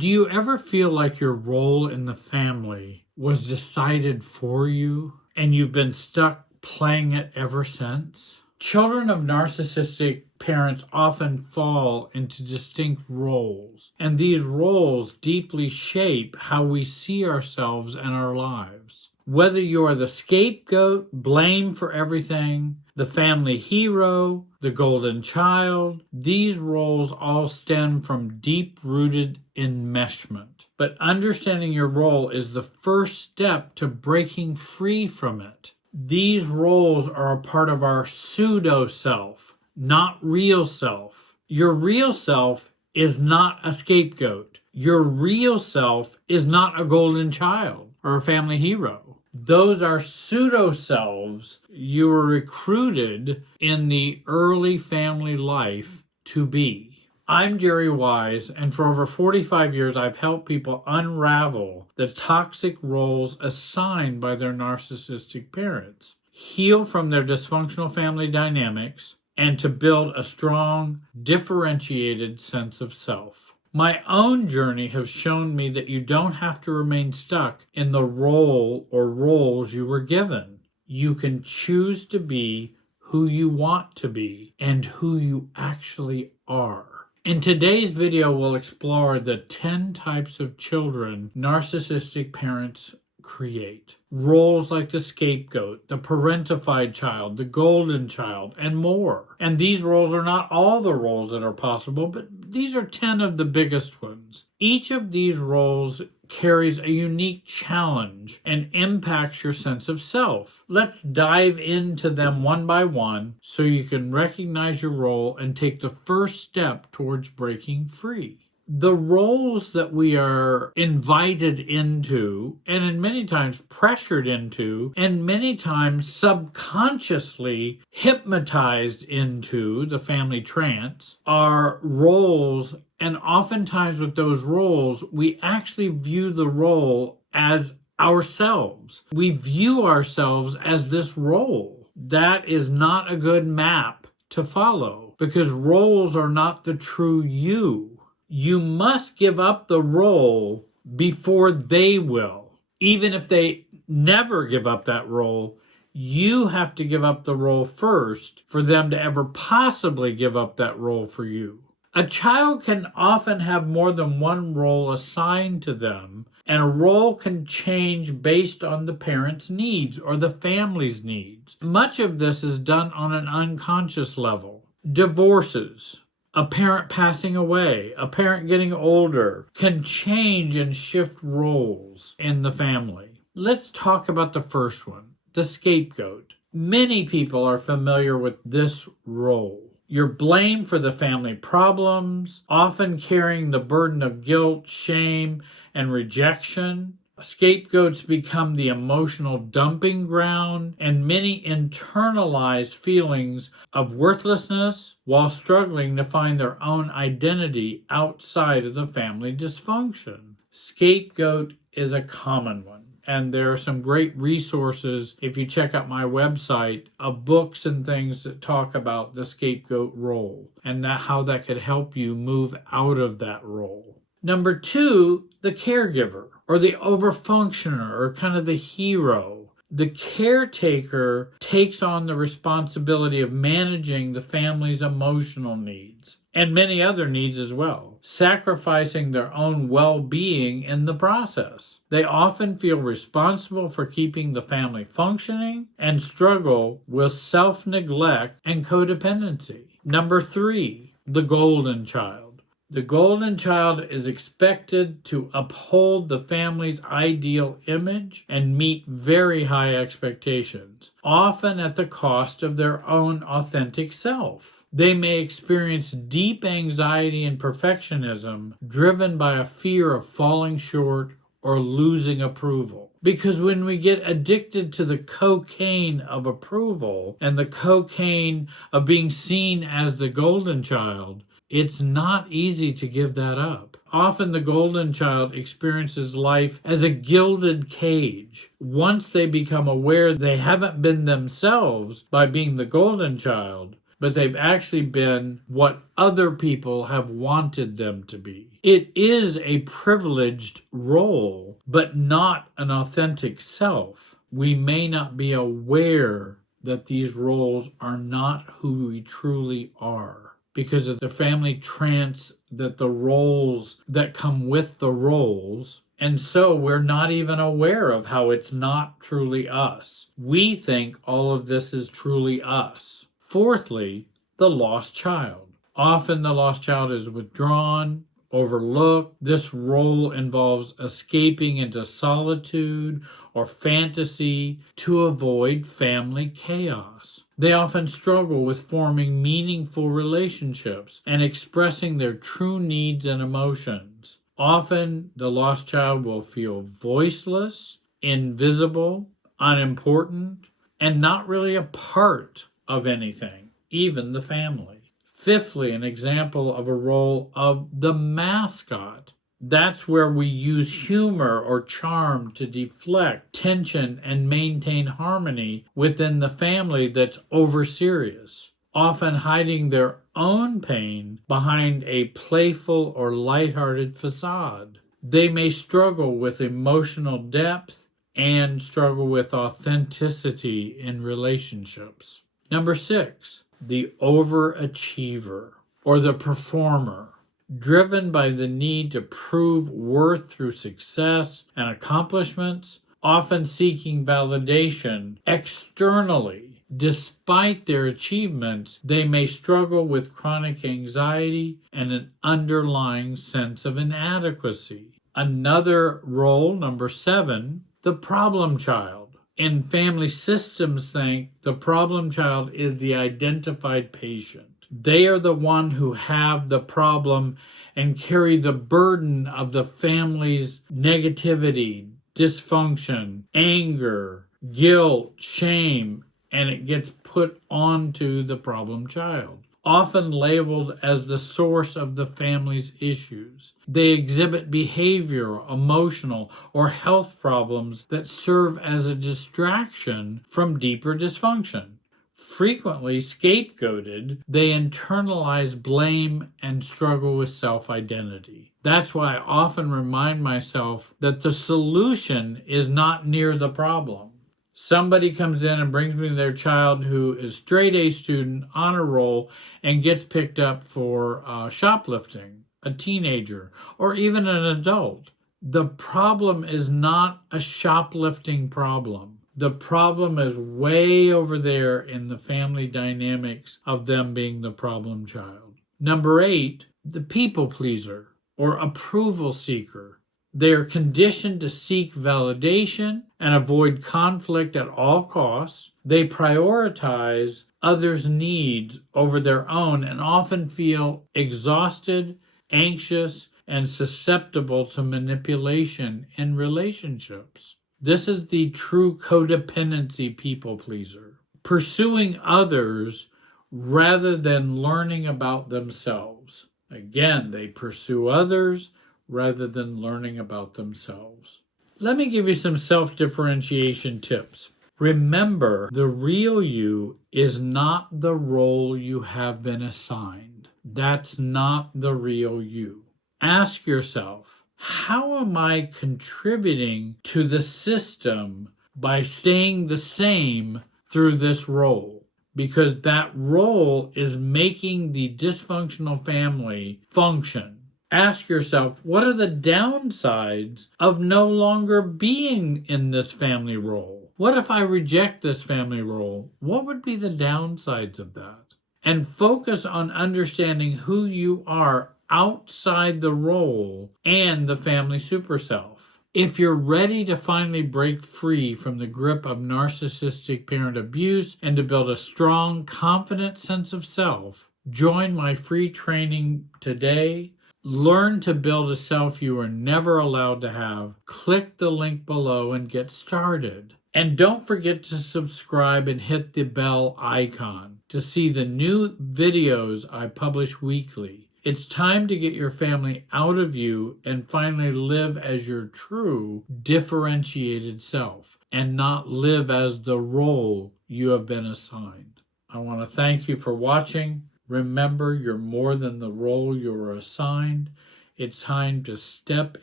Do you ever feel like your role in the family was decided for you and you've been stuck playing it ever since? Children of narcissistic parents often fall into distinct roles, and these roles deeply shape how we see ourselves and our lives. Whether you are the scapegoat, blame for everything, the family hero, the golden child, these roles all stem from deep-rooted enmeshment. But understanding your role is the first step to breaking free from it. These roles are a part of our pseudo-self, not real self. Your real self is not a scapegoat. Your real self is not a golden child or a family hero. Those are pseudo-selves you were recruited in the early family life to be. I'm Jerry Wise, and for over 45 years I've helped people unravel the toxic roles assigned by their narcissistic parents, heal from their dysfunctional family dynamics, and to build a strong, differentiated sense of self. My own journey has shown me that you don't have to remain stuck in the role or roles you were given. You can choose to be who you want to be and who you actually are. In today's video, we'll explore the 10 types of children narcissistic parents create. Roles like the scapegoat, the parentified child, the golden child, and more. And these roles are not all the roles that are possible, but these are 10 of the biggest ones. Each of these roles carries a unique challenge and impacts your sense of self. Let's dive into them one by one so you can recognize your role and take the first step towards breaking free. The roles that we are invited into, and in many times pressured into, and many times subconsciously hypnotized into the family trance, are roles. And oftentimes with those roles, we actually view the role as ourselves. We view ourselves as this role. That is not a good map to follow because roles are not the true you. You must give up the role before they will. Even if they never give up that role, you have to give up the role first for them to ever possibly give up that role for you. A child can often have more than one role assigned to them, and a role can change based on the parent's needs or the family's needs. Much of this is done on an unconscious level. Divorces, a parent passing away, a parent getting older, can change and shift roles in the family. Let's talk about the first one, the scapegoat. Many people are familiar with this role. You're blamed for the family problems, often carrying the burden of guilt, shame, and rejection. Scapegoats become the emotional dumping ground, and many internalize feelings of worthlessness while struggling to find their own identity outside of the family dysfunction. Scapegoat is a common one. And there are some great resources, if you check out my website, of books and things that talk about the scapegoat role and how that could help you move out of that role. Number 2, the caregiver or the overfunctioner or kind of the hero. The caretaker takes on the responsibility of managing the family's emotional needs and many other needs as well, sacrificing their own well-being in the process. They often feel responsible for keeping the family functioning and struggle with self-neglect and codependency. Number 3, the golden child. The golden child is expected to uphold the family's ideal image and meet very high expectations, often at the cost of their own authentic self. They may experience deep anxiety and perfectionism driven by a fear of falling short or losing approval. Because when we get addicted to the cocaine of approval and the cocaine of being seen as the golden child, it's not easy to give that up. Often the golden child experiences life as a gilded cage. Once they become aware they haven't been themselves by being the golden child, but they've actually been what other people have wanted them to be. It is a privileged role, but not an authentic self. We may not be aware that these roles are not who we truly are, because of the family trance that the roles that come with the roles. And so we're not even aware of how it's not truly us. We think all of this is truly us. Fourthly, the lost child. Often the lost child is withdrawn, overlooked. This role involves escaping into solitude or fantasy to avoid family chaos. They often struggle with forming meaningful relationships and expressing their true needs and emotions. Often, the lost child will feel voiceless, invisible, unimportant, and not really a part of anything, even the family. Fifthly, an example of a role of the mascot. That's where we use humor or charm to deflect tension and maintain harmony within the family that's over serious, often hiding their own pain behind a playful or lighthearted facade. They may struggle with emotional depth and struggle with authenticity in relationships. Number 6, the overachiever or the performer, driven by the need to prove worth through success and accomplishments, often seeking validation externally. Despite their achievements, they may struggle with chronic anxiety and an underlying sense of inadequacy. Another role, number 7, the problem child. In family systems, think the problem child is the identified patient. They are the one who have the problem and carry the burden of the family's negativity, dysfunction, anger, guilt, shame, and it gets put onto the problem child, often labeled as the source of the family's issues. They exhibit behavioral, emotional, or health problems that serve as a distraction from deeper dysfunction. Frequently scapegoated, they internalize blame and struggle with self-identity. That's why I often remind myself that the solution is not near the problem. Somebody comes in and brings me their child who is straight A student on a roll and gets picked up for shoplifting, a teenager, or even an adult. The problem is not a shoplifting problem. The problem is way over there in the family dynamics of them being the problem child. Number 8, the people pleaser or approval seeker. They are conditioned to seek validation and avoid conflict at all costs. They prioritize others' needs over their own and often feel exhausted, anxious, and susceptible to manipulation in relationships. This is the true codependency people pleaser, pursuing others rather than learning about themselves. Again, they pursue others rather than learning about themselves. Let me give you some self-differentiation tips. Remember, the real you is not the role you have been assigned. That's not the real you. Ask yourself, how am I contributing to the system by staying the same through this role? Because that role is making the dysfunctional family function. Ask yourself, what are the downsides of no longer being in this family role? What if I reject this family role? What would be the downsides of that? And focus on understanding who you are outside the role and the family superself. If you're ready to finally break free from the grip of narcissistic parent abuse and to build a strong, confident sense of self, join my free training today. Learn to build a self you were never allowed to have. Click the link below and get started. And don't forget to subscribe and hit the bell icon to see the new videos I publish weekly. It's time to get your family out of you and finally live as your true differentiated self and not live as the role you have been assigned. I want to thank you for watching. Remember, you're more than the role you were assigned. It's time to step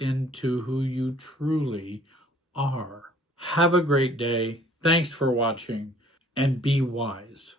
into who you truly are. Have a great day. Thanks for watching, and be wise.